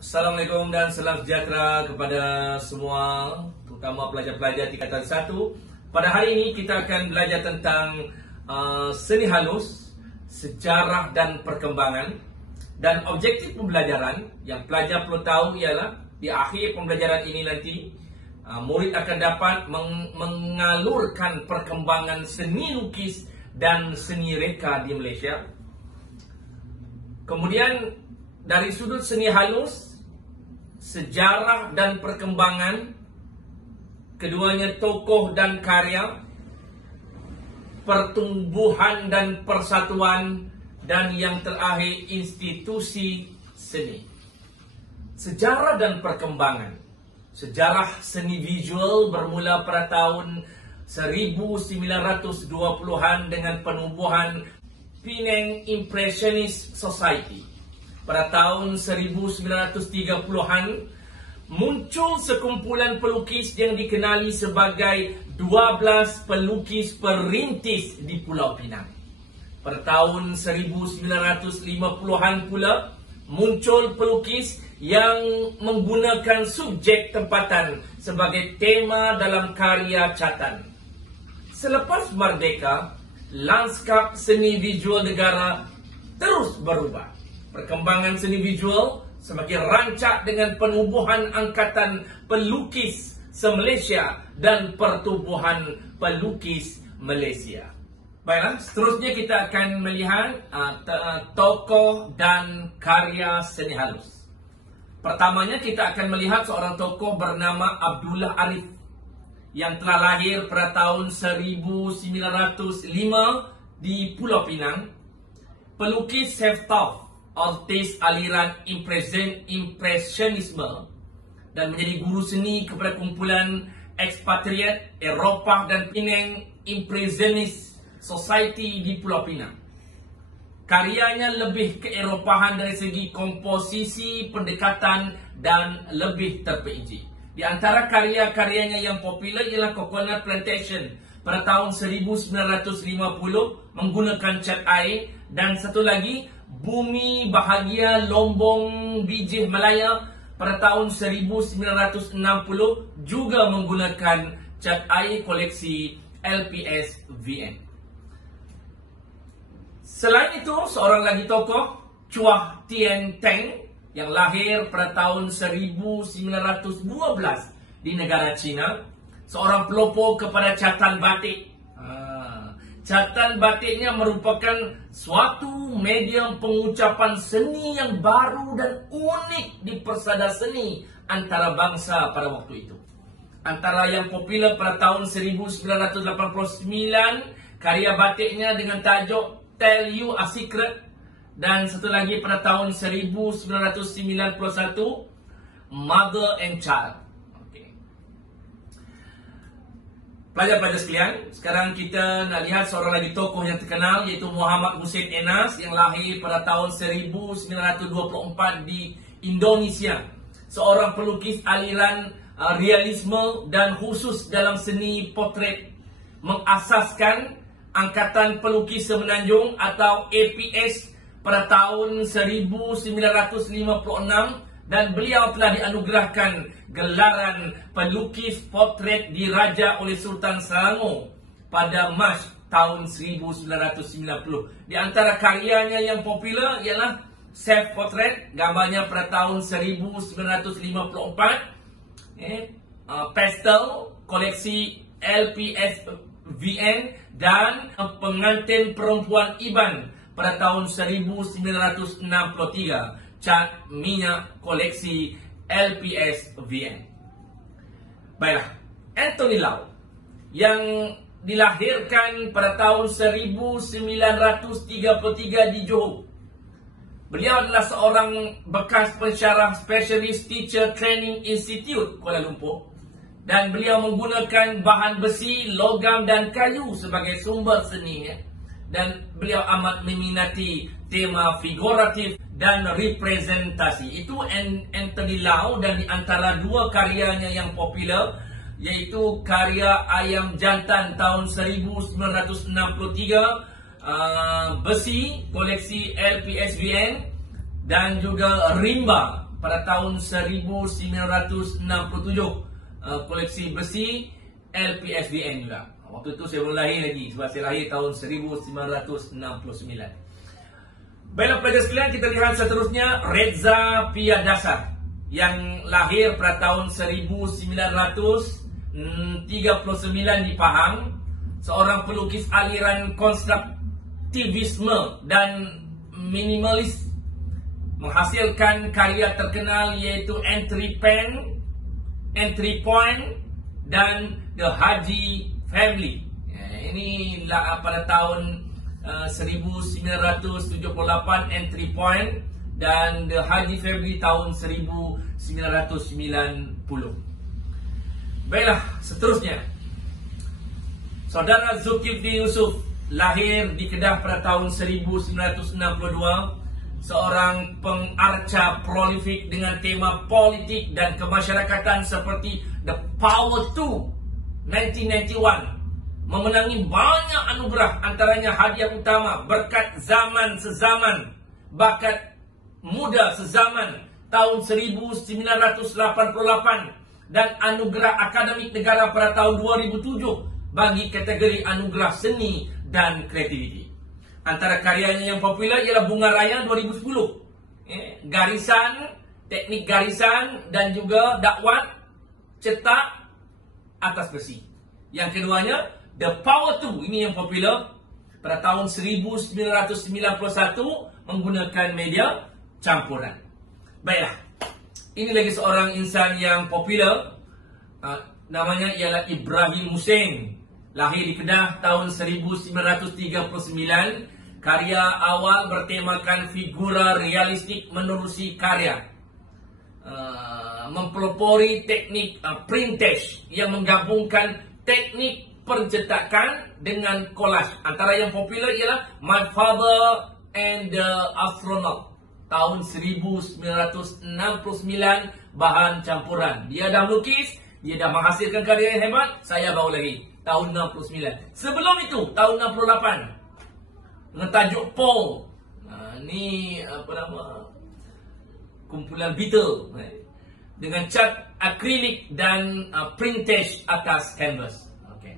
Assalamualaikum dan salam sejahtera kepada semua, terutama pelajar-pelajar tingkatan 1. Pada hari ini kita akan belajar tentang seni halus, sejarah dan perkembangan. Dan objektif pembelajaran yang pelajar perlu tahu ialah di akhir pembelajaran ini nanti murid akan dapat mengalurkan perkembangan seni lukis dan seni reka di Malaysia. Kemudian dari sudut seni halus, sejarah dan perkembangan, keduanya tokoh dan karya, pertumbuhan dan persatuan, dan yang terakhir institusi seni. Sejarah dan perkembangan. Sejarah seni visual bermula pada tahun 1920-an dengan penubuhan Penang Impressionist Society. Pada tahun 1930-an, muncul sekumpulan pelukis yang dikenali sebagai 12 pelukis perintis di Pulau Pinang. Pada tahun 1950-an pula, muncul pelukis yang menggunakan subjek tempatan sebagai tema dalam karya catan. Selepas merdeka, lanskap seni visual negara terus berubah. Perkembangan seni visual semakin rancak dengan penubuhan angkatan pelukis se-Malaysia dan pertubuhan pelukis Malaysia. Baiklah, seterusnya kita akan melihat tokoh dan karya seni halus. Pertamanya kita akan melihat seorang tokoh bernama Abdullah Arif yang telah lahir pada tahun 1905 di Pulau Pinang. Pelukis self-taught, artis aliran impresionisme, dan menjadi guru seni kepada kumpulan ekspatriat Eropah dan Penang Impressionist Society di Pulau Pinang. Karyanya lebih keeropahan dari segi komposisi, pendekatan, dan lebih terperinci. Di antara karya-karyanya yang popular ialah Coconut Plantation pada tahun 1950 menggunakan cat air, dan satu lagi Bumi Bahagia Lombong Bijih Malaya pada tahun 1960 juga menggunakan cat air koleksi LPS VN. Selain itu, seorang lagi tokoh, Chua Tien Teng, yang lahir pada tahun 1912 di negara China, seorang pelopor kepada catan batik. Catan batiknya merupakan suatu medium pengucapan seni yang baru dan unik di persada seni antarabangsa pada waktu itu. Antara yang popular pada tahun 1989, karya batiknya dengan tajuk Tell You a Secret, dan satu lagi pada tahun 1991, Mother and Child. Pelajar-pelajar sekalian, sekarang kita nak lihat seorang lagi tokoh yang terkenal, iaitu Muhammad Hussein Enas yang lahir pada tahun 1924 di Indonesia. Seorang pelukis aliran realisme dan khusus dalam seni potret. Mengasaskan Angkatan Pelukis Semenanjung atau APS pada tahun 1956, dan beliau telah dianugerahkan gelaran pelukis potret diraja oleh Sultan Selangor pada Mac tahun 1990. Di antara karyanya yang popular ialah self portrait, gambarnya pada tahun 1954, pastel koleksi LPS VN, dan pengantin perempuan Iban pada tahun 1963, cat minyak koleksi LPS VN. Baiklah, Anthony Lau yang dilahirkan pada tahun 1933 di Johor. Beliau adalah seorang bekas pensyarah Specialist Teacher Training Institute Kuala Lumpur, dan beliau menggunakan bahan besi, logam dan kayu sebagai sumber seninya, dan beliau amat meminati tema figuratif dan representasi. Itu Anthony Lau, dan di antara dua karyanya yang popular, yaitu karya Ayam Jantan tahun 1963, besi koleksi LPSVN, dan juga Rimba pada tahun 1967, koleksi besi LPSDN juga. Waktu itu saya belum lahir lagi, sebab saya lahir tahun 1969. Baiklah pelajar sekalian, kita lihat seterusnya Reza Piadasar yang lahir pada tahun 1939 di Pahang, seorang pelukis aliran konstruktivisme dan minimalis, menghasilkan karya terkenal iaitu Entry Point dan The Haji Family. Ini pada tahun 1978 Entry Point dan The Haji Family tahun 1990. Baiklah, seterusnya Saudara Zulkifli Yusuf lahir di Kedah pada tahun 1962, seorang pengarca prolifik dengan tema politik dan kemasyarakatan seperti The Power 2 1991, memenangi banyak anugerah, antaranya hadiah utama berkat zaman sezaman, bakat muda sezaman tahun 1988 dan anugerah akademik negara pada tahun 2007 bagi kategori anugerah seni dan kreativiti. Antara karyanya yang popular ialah Bunga Raya 2010, garisan, teknik garisan dan juga dakwat cetak atas besi. Yang keduanya The Power 2, ini yang popular pada tahun 1991 menggunakan media campuran. Baiklah, ini lagi seorang insan yang popular, namanya ialah Ibrahim Hussein. Lahir di Kedah tahun 1939. Karya awal bertemakan figura realistik menerusi karya, mempelopori teknik printage yang menggabungkan teknik percetakan dengan collage. Antara yang popular ialah My Father and the Astronaut tahun 1969, bahan campuran. Dia dah melukis, dia dah menghasilkan karya yang hebat. Saya baru lagi tahun 69. Sebelum itu tahun 68 dengan tajuk Paul. Ni apa nama, kumpulan Beatle dengan cat akrilik dan printage atas canvas. Okey.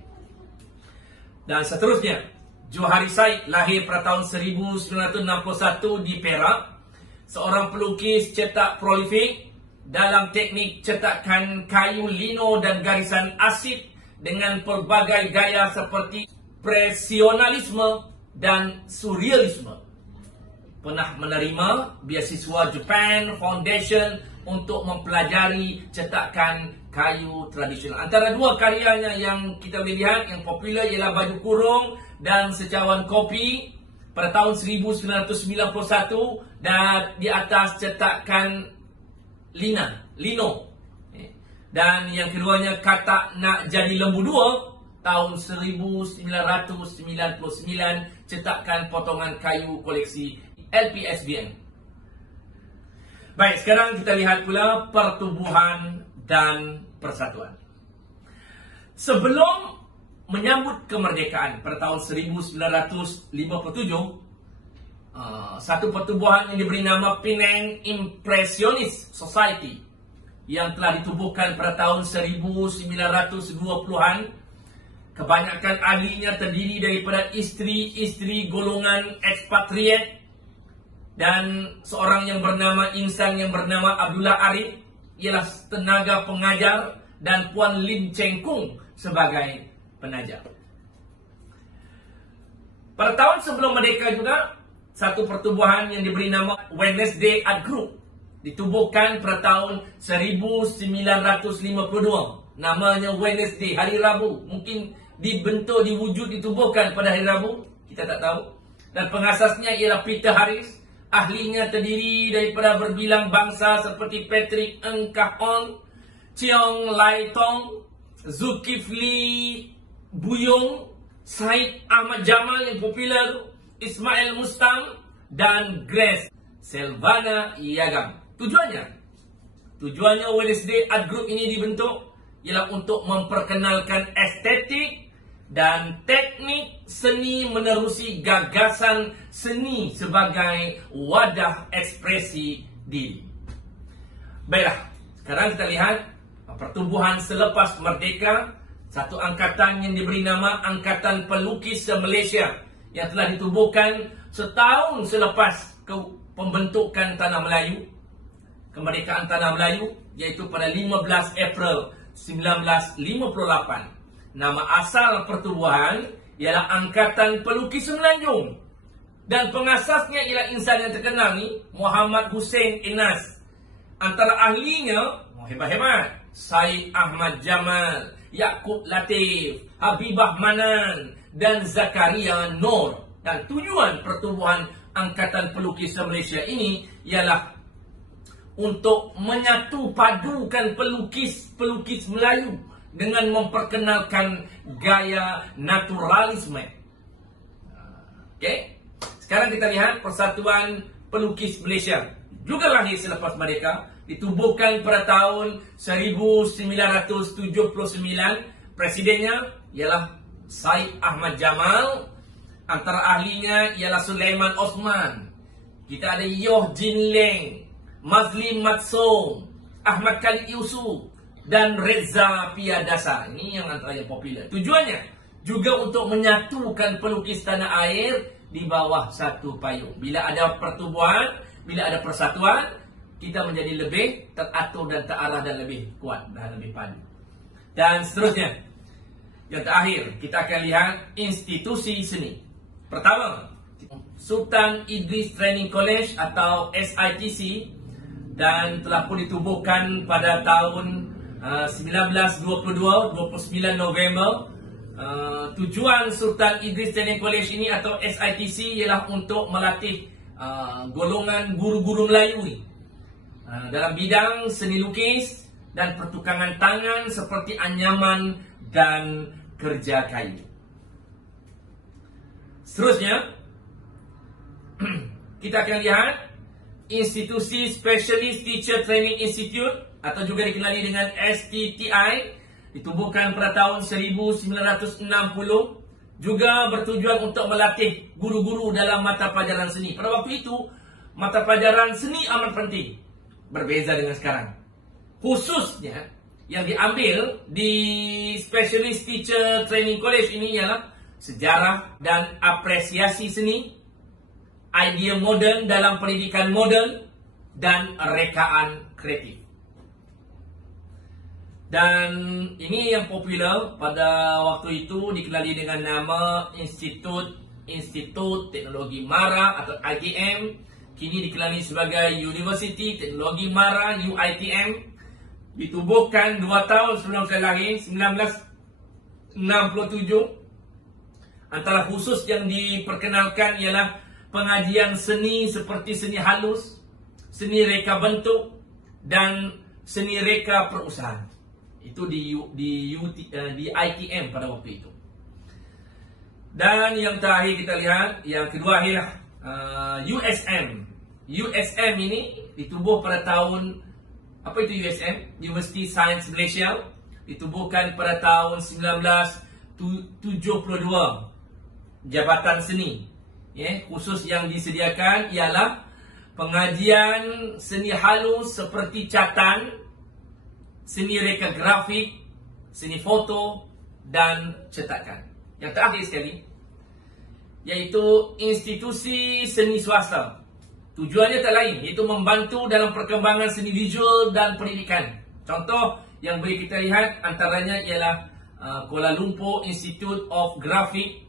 Dan seterusnya Johari Said lahir pada tahun 1961 di Perak, seorang pelukis cetak prolifik dalam teknik cetakan kayu lino dan garisan asid dengan pelbagai gaya seperti presionalisme dan surrealisme. Pernah menerima beasiswa Japan Foundation untuk mempelajari cetakan kayu tradisional. Antara dua karyanya yang kita boleh lihat yang popular ialah Baju Kurung dan Secawan Kopi pada tahun 1991 dan di atas cetakan lino. Dan yang keduanya Kata Nak Jadi Lembu Dua tahun 1999, cetakan potongan kayu koleksi LPSDN. Baik, sekarang kita lihat pula pertubuhan dan persatuan. Sebelum menyambut kemerdekaan pada tahun 1957, satu pertubuhan yang diberi nama Penang Impressionist Society yang telah ditubuhkan pada tahun 1920-an. Kebanyakan ahlinya terdiri daripada isteri-isteri golongan ekspatriat dan seorang insan yang bernama Abdullah Arif ialah tenaga pengajar dan Puan Lim Cheng Kung sebagai penajar. Pada tahun sebelum merdeka juga, satu pertubuhan yang diberi nama Wednesday Art Group ditubuhkan pada tahun 1952. Namanya Wednesday, hari Rabu. Mungkin dibentuk, diwujud, ditubuhkan pada hari Rabu, kita tak tahu. Dan pengasasnya ialah Peter Harris. Ahlinya terdiri daripada berbilang bangsa seperti Patrick Ng Kah On, Cheong Lai Tong, Zulkifli Buyung, Syed Ahmad Jamal yang popular, Ismail Mustam dan Grace Selvana Yagam. Tujuannya Wednesday Art Group ini dibentuk ialah untuk memperkenalkan estetik dan teknik seni menerusi gagasan seni sebagai wadah ekspresi diri. Baiklah, sekarang kita lihat pertumbuhan selepas merdeka. Satu angkatan yang diberi nama Angkatan Pelukis Malaysia yang telah ditubuhkan setahun selepas pembentukan Tanah Melayu, kemerdekaan Tanah Melayu, iaitu pada 15 April 1958. Nama asal pertubuhan ialah Angkatan Pelukis Semenanjung dan pengasasnya ialah insan yang terkenal ni, Muhammad Hussein Enas. Antara ahlinya, hebat-hebat, Syed Ahmad Jamal, Yaakob Latif, Habibah Manan dan Zakaria Nur. Dan tujuan pertubuhan Angkatan Pelukis Malaysia ini ialah untuk menyatu padukan pelukis Melayu dengan memperkenalkan gaya naturalisme. Okey. Sekarang kita lihat Persatuan Pelukis Malaysia. Juga lahir selepas merdeka, ditubuhkan pada tahun 1979. Presidennya ialah Syed Ahmad Jamal. Antara ahlinya ialah Sulaiman Osman. Kita ada Yoh Jin Leng, Mazlim Matsum, Ahmad Khalid Yusuf dan Reza Piadasa. Ini yang antara yang popular. Tujuannya juga untuk menyatukan pelukis tanah air di bawah satu payung. Bila ada pertubuhan, bila ada persatuan, kita menjadi lebih teratur dan terarah dan lebih kuat dan lebih padu. Dan seterusnya, yang terakhir, kita akan lihat institusi seni. Pertama, Sultan Idris Training College atau SITC, dan telah pun ditubuhkan pada tahun 1922, 29 November. Tujuan Sultan Idris Training College ini atau SITC ialah untuk melatih golongan guru-guru Melayu ni dalam bidang seni lukis dan pertukangan tangan seperti anyaman dan kerja kayu. Seterusnya, kita akan lihat institusi Specialist Teacher Training Institute atau juga dikenali dengan STTI, ditubuhkan pada tahun 1960, juga bertujuan untuk melatih guru-guru dalam mata pelajaran seni. Pada waktu itu, mata pelajaran seni amat penting, berbeza dengan sekarang. Khususnya yang diambil di Specialist Teacher Training College ini ialah sejarah dan apresiasi seni, idea moden dalam pendidikan moden, dan rekaan kreatif. Dan ini yang popular pada waktu itu dikenali dengan nama Institut Teknologi MARA atau ITM. Kini dikenali sebagai University Teknologi MARA UITM. Ditubuhkan 2 tahun sebelum saya lahir, 1967. Antara khusus yang diperkenalkan ialah pengajian seni seperti seni halus, seni reka bentuk, dan seni reka perusahaan. Itu di ITM pada waktu itu. Dan yang terakhir kita lihat, yang kedua ialah USM. USM ini ditubuh pada tahun, apa itu USM? University Science Malaysia. Ditubuhkan pada tahun 1972. Jabatan seni. Khusus yang disediakan ialah pengajian seni halus seperti catan, seni reka grafik, seni foto, dan cetakan. Yang terakhir sekali, iaitu institusi seni swasta. Tujuannya tak lain, iaitu membantu dalam perkembangan seni visual dan pendidikan. Contoh yang boleh kita lihat antaranya ialah Kuala Lumpur Institute of Graphic.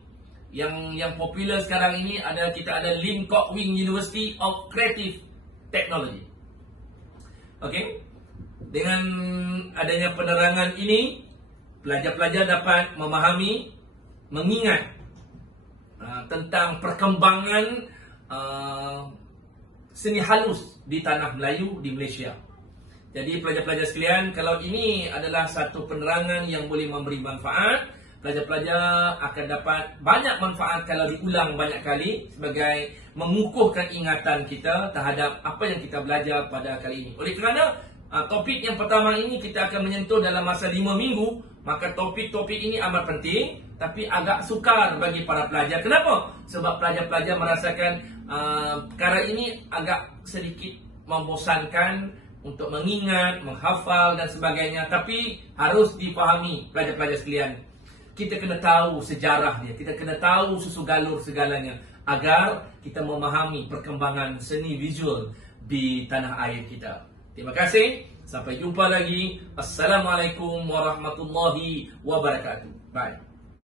Yang popular sekarang ini adalah kita ada Lim Kok Wing University of Creative Technology. Okey. Dengan adanya penerangan ini, pelajar-pelajar dapat memahami, mengingat tentang perkembangan seni halus di tanah Melayu di Malaysia. Jadi pelajar-pelajar sekalian, kalau ini adalah satu penerangan yang boleh memberi manfaat, pelajar-pelajar akan dapat banyak manfaat kalau diulang banyak kali sebagai mengukuhkan ingatan kita terhadap apa yang kita belajar pada kali ini. Oleh kerana topik yang pertama ini kita akan menyentuh dalam masa 5 minggu, maka topik-topik ini amat penting tapi agak sukar bagi para pelajar. Kenapa? Sebab pelajar-pelajar merasakan perkara ini agak sedikit membosankan untuk mengingat, menghafal dan sebagainya. Tapi harus dipahami pelajar-pelajar sekalian, kita kena tahu sejarah dia, kita kena tahu susu galur segalanya agar kita memahami perkembangan seni visual di tanah air kita. Terima kasih. Sampai jumpa lagi. Assalamualaikum warahmatullahi wabarakatuh. Bye.